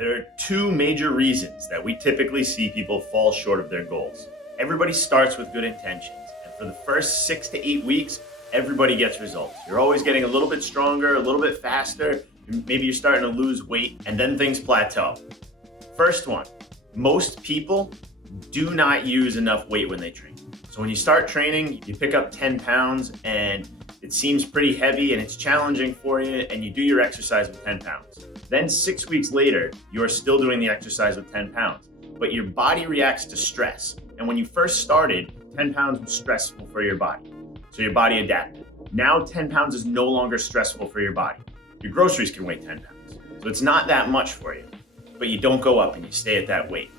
There are two major reasons that we typically see people fall short of their goals. Everybody starts with good intentions, and for the first 6 to 8 weeks, everybody gets results. You're always getting a little bit stronger, a little bit faster, maybe you're starting to lose weight, and then things plateau. First one, most people do not use enough weight when they train. So when you start training, you pick up 10 pounds and it seems pretty heavy and it's challenging for you, and you do your exercise with 10 pounds. Then 6 weeks later, you're still doing the exercise with 10 pounds, but your body reacts to stress. And when you first started, 10 pounds was stressful for your body. So your body adapted. Now 10 pounds is no longer stressful for your body. Your groceries can weigh 10 pounds. So it's not that much for you, but you don't go up and you stay at that weight.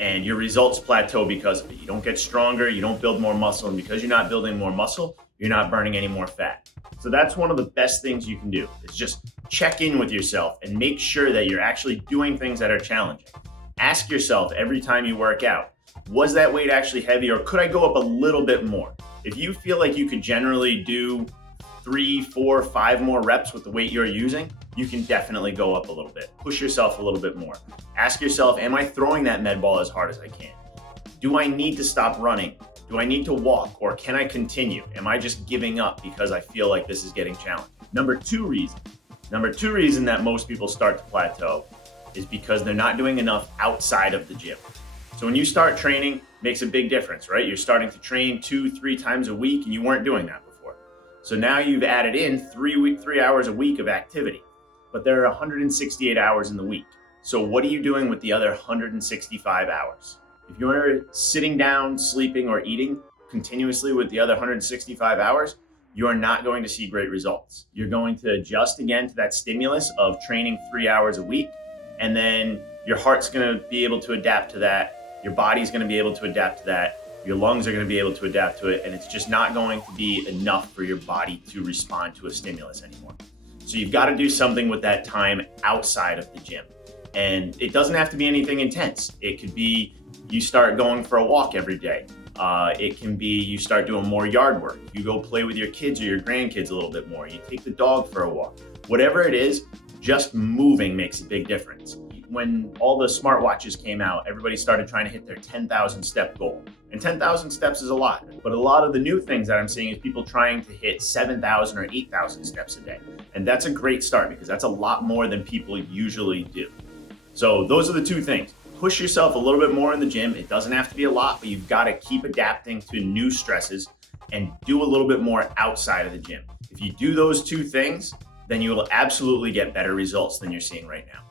And your results plateau because of it. You don't get stronger, you don't build more muscle, and because you're not building more muscle, you're not burning any more fat. So that's one of the best things you can do, is just check in with yourself and make sure that you're actually doing things that are challenging. Ask yourself every time you work out, was that weight actually heavy, or could I go up a little bit more? If you feel like you could generally do 3, 4, 5 more reps with the weight you're using, you can definitely go up a little bit. Push yourself a little bit more. Ask yourself, am I throwing that med ball as hard as I can? Do I need to stop running? Do I need to walk, or can I continue? Am I just giving up because I feel like this is getting challenged? Number two reason that most people start to plateau is because they're not doing enough outside of the gym. So when you start training, it makes a big difference, right? You're starting to train 2-3 times a week and you weren't doing that before. So now you've added in 3 hours a week of activity, but there are 168 hours in the week. So what are you doing with the other 165 hours? If you're sitting down, sleeping, or eating continuously with the other 165 hours, you are not going to see great results. You're going to adjust again to that stimulus of training 3 hours a week, and then your heart's going to be able to adapt to that. Your body's going to be able to adapt to that. Your lungs are going to be able to adapt to it, and it's just not going to be enough for your body to respond to a stimulus anymore. So you've got to do something with that time outside of the gym. And it doesn't have to be anything intense. It could be you start going for a walk every day. It can be you start doing more yard work. You go play with your kids or your grandkids a little bit more. You take the dog for a walk. Whatever it is, just moving makes a big difference. When all the smartwatches came out, everybody started trying to hit their 10,000 step goal. And 10,000 steps is a lot. But a lot of the new things that I'm seeing is people trying to hit 7,000 or 8,000 steps a day. And that's a great start because that's a lot more than people usually do. So those are the two things. Push yourself a little bit more in the gym. It doesn't have to be a lot, but you've got to keep adapting to new stresses and do a little bit more outside of the gym. If you do those two things, then you will absolutely get better results than you're seeing right now.